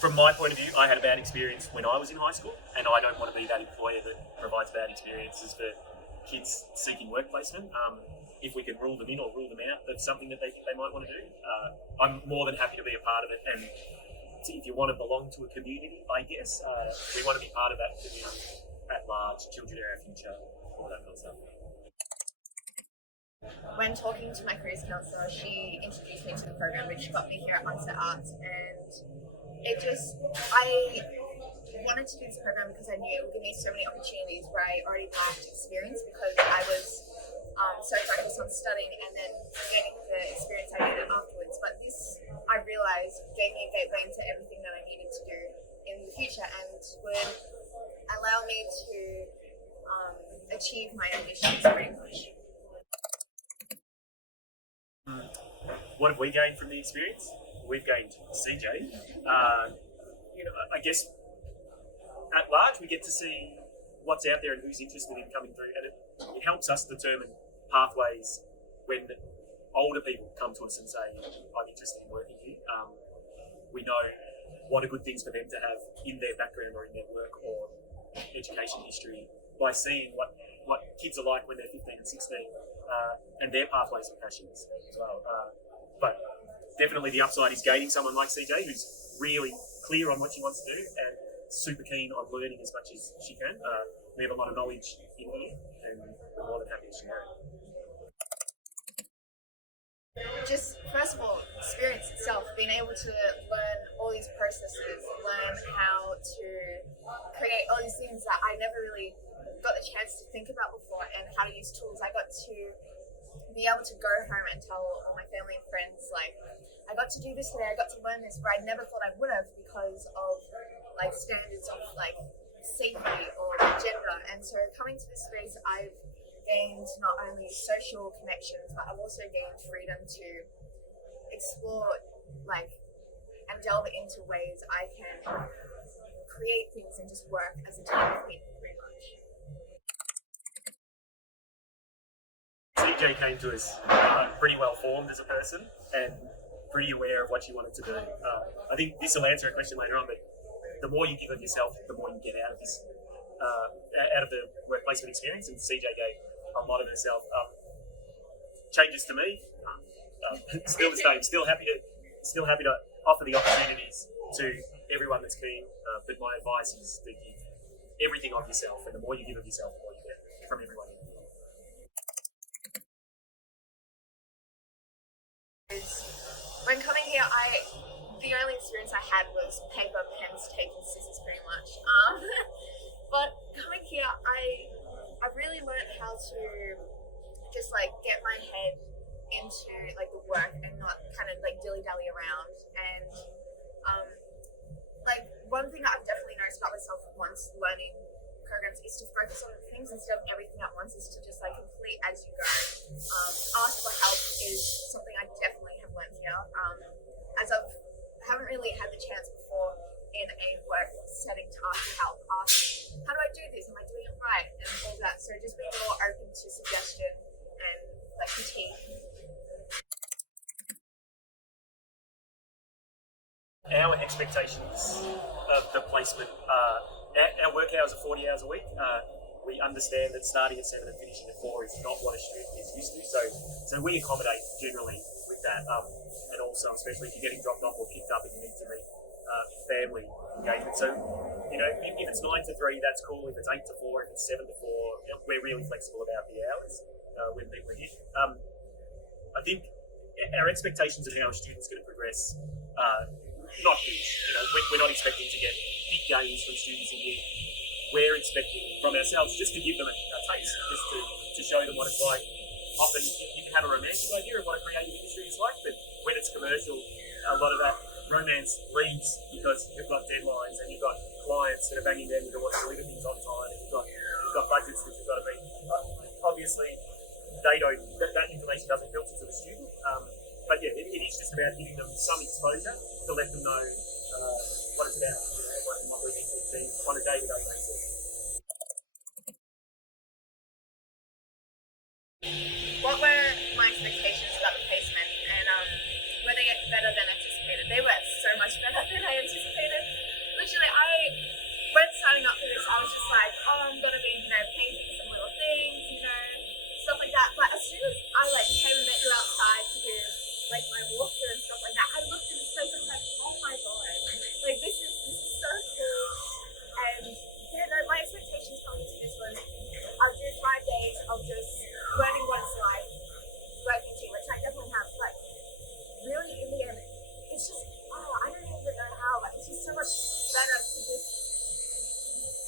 From my point of view, I had a bad experience when I was in high school, and I don't want to be that employer that provides bad experiences for kids seeking work placement. If we can rule them in or rule them out of something that they think they might want to do, I'm more than happy to be a part of it. And if you want to belong to a community, I guess we want to be part of that community at large. Children are our future, all that kind of stuff. When talking to my careers counsellor, she introduced me to the program, which got me here at Onset Arts, and I wanted to do this program because I knew it would give me so many opportunities where I already lacked experience because I was so focused on studying and then getting the experience I needed afterwards. But this, I realised, gave me a gateway into everything that I needed to do in the future and would allow me to achieve my ambitions pretty much. What have we gained from the experience? We've gained CJ. I guess at large we get to see what's out there and who's interested in coming through, and it helps us determine pathways when older people come to us and say, I'm interested in working here. We know what are good things for them to have in their background or in their work or education history by seeing what kids are like when they're 15 and 16 and their pathways and passions as well. But definitely the upside is gaining someone like CJ who's really clear on what she wants to do and super keen on learning as much as she can. We have a lot of knowledge in here and we're more than happy to share it. Just first of all, experience itself, being able to learn all these processes, learn how to create all these things that I never really got the chance to think about before, and how to use tools. I got to be able to go home and tell all my family and friends, like, I got to do this today, I got to learn this, where I never thought I would have because of like standards of like safety or gender. And so coming to this space, I've gained not only social connections, but I've also gained freedom to explore and delve into ways I can create things and just work as a team of people pretty much. CJ came to us pretty well formed as a person and pretty aware of what she wanted to do. I think this will answer a question later on, but the more you give of yourself, the more you get out of this, out of the work placement experience. And CJ gave a lot of herself. Changes to me, still the same. Still happy to offer the opportunities to everyone that's keen. But my advice is to give everything of yourself, and the more you give of yourself, the more you get from everyone. When coming here, the only experience I had was paper, pens, tape, and scissors, pretty much. But coming here, I really learned how to just get my head into the work and not kind of dilly-dally around. And one thing that I've definitely noticed about myself once learning programs is to focus on things instead of everything at once, is to just complete as you go. Ask for help is something I definitely have learned here. As I haven't really had the chance before in a work setting to ask for help. Ask, how do I do this? Am I doing it right? And all that. So just being more open to suggestion and critique. Our expectations of the placement are, our work hours are 40 hours a week. We understand that starting at 7 and finishing at 4 is not what a student is used to, so we accommodate generally with that. And also, especially if you're getting dropped off or picked up and you need to meet family engagement. So, if it's 9 to 3, that's cool. If it's 8 to 4, if it's 7 to 4, we're really flexible about the hours when people are here. I think our expectations of how a student's going to progress not huge. We're not expecting to get big gains from students in here. We're expecting from ourselves just to give them a taste, just to show them what it's like. Often you can have a romantic idea of what a creative industry is like, but when it's commercial, a lot of that romance leaves because you've got deadlines and you've got clients that are banging down your door to deliver things on time, and you've got budgets that you've got to meet. Obviously, that information doesn't filter to the student. But yeah, it is just about giving them some exposure to let them know what it's about, and what we need to do on a day-to-day basis. What were my expectations about the placement, and were they better than anticipated? They were so much better than I anticipated.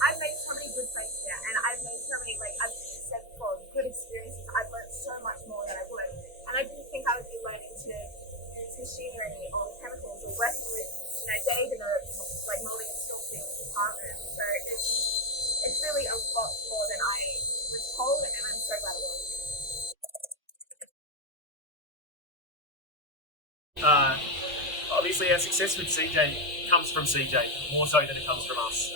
I've made so many good friends here, and I've made so many, like I've said before, good experiences. I've learned so much more than I would, and I didn't think I would be learning to use machinery or chemicals or working with, Dave in a like molding and sculpting department. So it's really a lot more than I was told, and I'm so glad it was. Obviously, our success with CJ comes from CJ more so than it comes from us.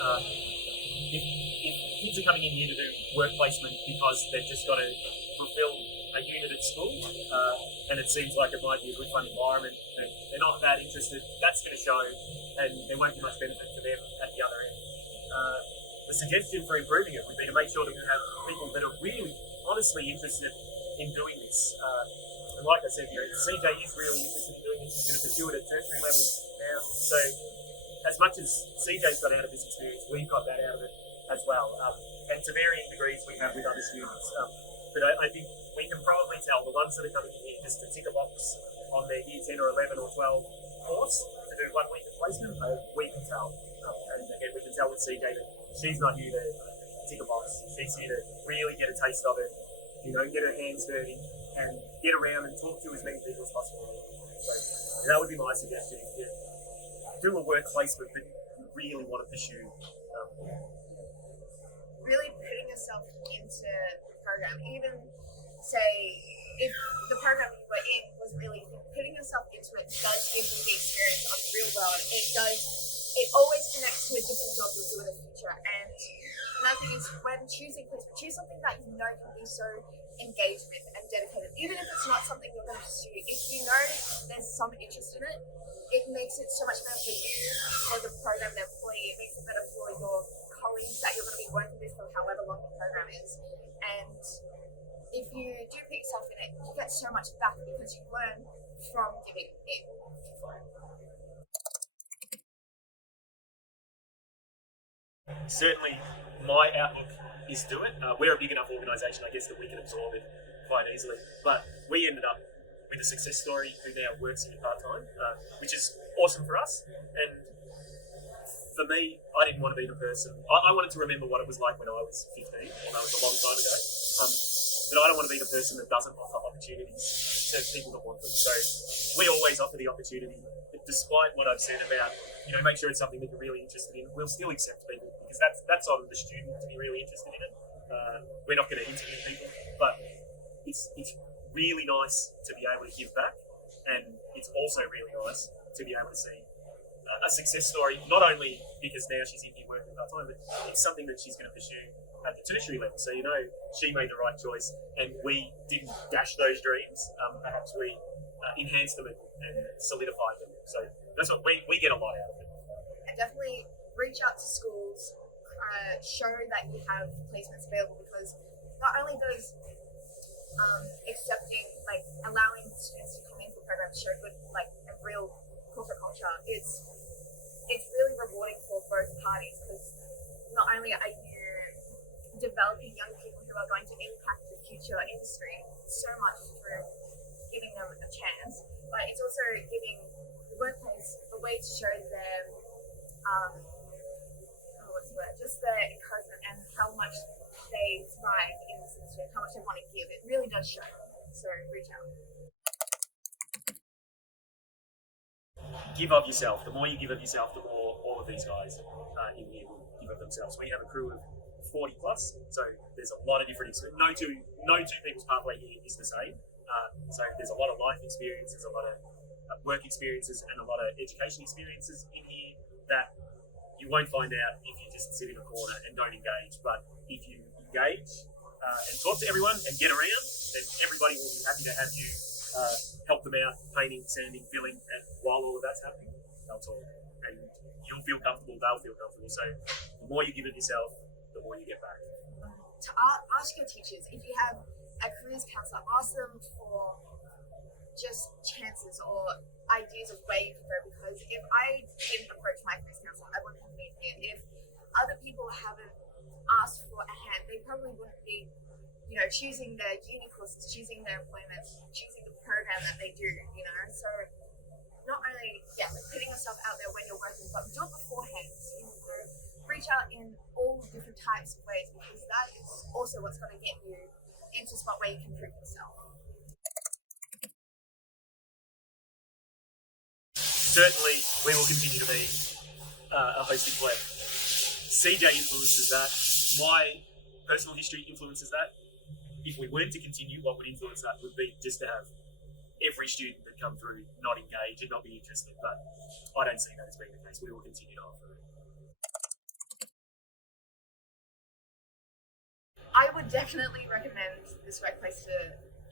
If kids are coming in here to do work placement because they've just got to fulfil a unit at school, and it seems like it might be a good fun environment, and they're not that interested, that's going to show, and there won't be much benefit to them at the other end. The suggestion for improving it would be to make sure that we have people that are really honestly interested in doing this. And like I said, CJ is really interested in doing this. He's going to pursue it at tertiary level now. So as much as CJ's got out of this experience, we've got that out of it as well. And to varying degrees we have with other students. But I think we can probably tell the ones that are coming in here just to tick a box on their year 10 or 11 or 12 course to do 1 week of placement, we can tell. And again, we can tell with CJ that she's not here to tick a box. She's here to really get a taste of it, get her hands dirty and get around and talk to as many people as possible. So that would be my suggestion. If you do a work placement that you really want to pursue. Really putting yourself into the program, even say if the program you were in was really putting yourself into it does give you the experience of the real world. It always connects to a different job you'll do in the future. And another thing is when choosing placement, choose something that you know can be so engaged with and dedicated, even if it's not something you're going to pursue. If you know there's some interest in it, it makes it so much better for you, for the program, the employee. It makes it better for your colleagues that you're going to be working with for however long the program is. And if you do put yourself in it, you get so much back because you learn from giving it. Certainly, my outlook is do it. We're a big enough organisation, I guess, that we can absorb it quite easily. But we ended up with a success story who now works here part-time, which is awesome for us. And for me, I didn't want to be the person. I wanted to remember what it was like when I was 15, although it was a long time ago. But I don't want to be the person that doesn't offer opportunities to people that want them. So we always offer the opportunity, despite what I've said about, make sure it's something that you're really interested in. We'll still accept people because that's on the student to be really interested in it. We're not going to interview people, but it's really nice to be able to give back, and it's also really nice to be able to see a success story, not only because now she's in here working part-time, but it's something that she's going to pursue at the tertiary level. So, she made the right choice, and we didn't dash those dreams. Perhaps we enhanced them and solidified them. So that's what we get a lot out of it. And definitely reach out to schools, show that you have placements available, because not only does accepting, allowing students to come into the program show good, a real corporate culture, it's really rewarding for both parties, because not only are you developing young people who are going to impact the future industry so much through giving them a chance, but it's also giving the workplace a way to show them just the encouragement and how much they thrive in this industry, how much they want to give. It really does show. So reach out. Give of yourself. The more you give of yourself, the more all of these guys in here will give of themselves. We have a crew of 40 plus, so there's a lot of different experiences. No two people's pathway here is the same. So there's a lot of life experiences, a lot of work experiences, and a lot of education experiences in here that you won't find out if you just sit in a corner and don't engage. But if you engage and talk to everyone and get around, then everybody will be happy to have you help them out, painting, sanding, filling, and while all of that's happening, they'll talk. And you'll feel comfortable, they'll feel comfortable. So the more you give of yourself, the more you get back. To ask your teachers, if you have a careers counsellor, ask them for just chances or ideas of where you can go, because if I didn't approach my careers counsellor, I wouldn't have been here. If other people haven't asked for a hand, they probably wouldn't be choosing their uni courses, choosing their employment, choosing the program that they do, So not only, putting yourself out there when you're working, but do it beforehand. Reach out in all different different types of ways, because that is also what's going to get you into a spot where you can prove yourself. Certainly, we will continue to be a hosting player. CJ influences that. My personal history influences that. If we weren't to continue, what would influence that would be just to have every student that come through not engage and not be interested. But I don't see that as being the case. We will continue to offer it. I would definitely recommend this workplace to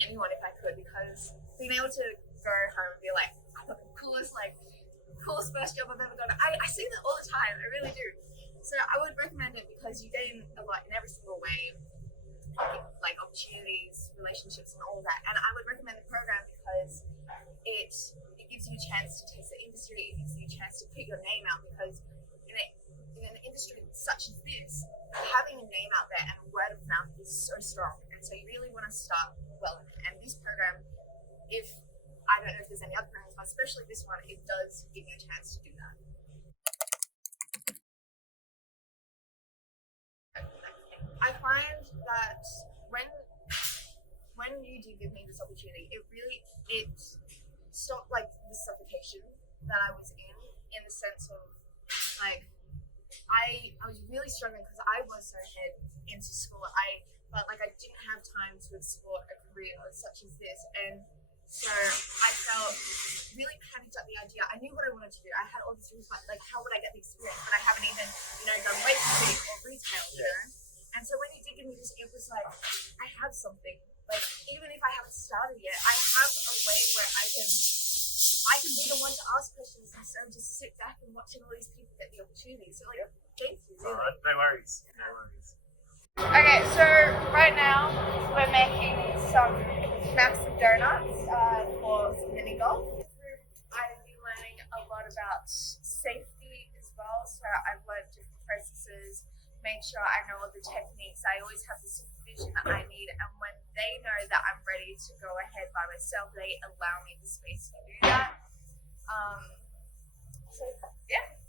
anyone if I could, because being able to go home and be like, I got the coolest first job I've ever done. I see that all the time, I really do. So I would recommend it because you gain a lot in every single way, like opportunities, relationships, and all that. And I would recommend the program because it gives you a chance to taste the industry. It gives you a chance to put your name out, because in an industry such as this, having a name out there and word of mouth is so strong. And so you really want to start well. And this program, I don't know if there's any other programs, but especially this one, it does give you a chance to do that. I find that when you do give me this opportunity, it stopped like the suffocation that I was in the sense of like I was really struggling because I was so head into school. I felt like I didn't have time to explore a career such as this, and so I felt really panicked at the idea. I knew what I wanted to do. I had all these things, but like, how would I get the experience when I haven't even, done waitressing or retail, And so when you did give me this, it was like, I have something. Like, even if I haven't started yet, I have a way where I can be the one to ask questions instead of just sit back and watching all these people get the opportunity. So like, thank you, really. All right, no worries. No worries. Okay, so right now we're making some massive donuts for some mini golf. I've been learning a lot about safety as well, so I've learned different processes, made sure I know all the techniques. I always have the supervision that I need, and when they know that I'm ready to go ahead by myself, they allow me the space to do that. So yeah.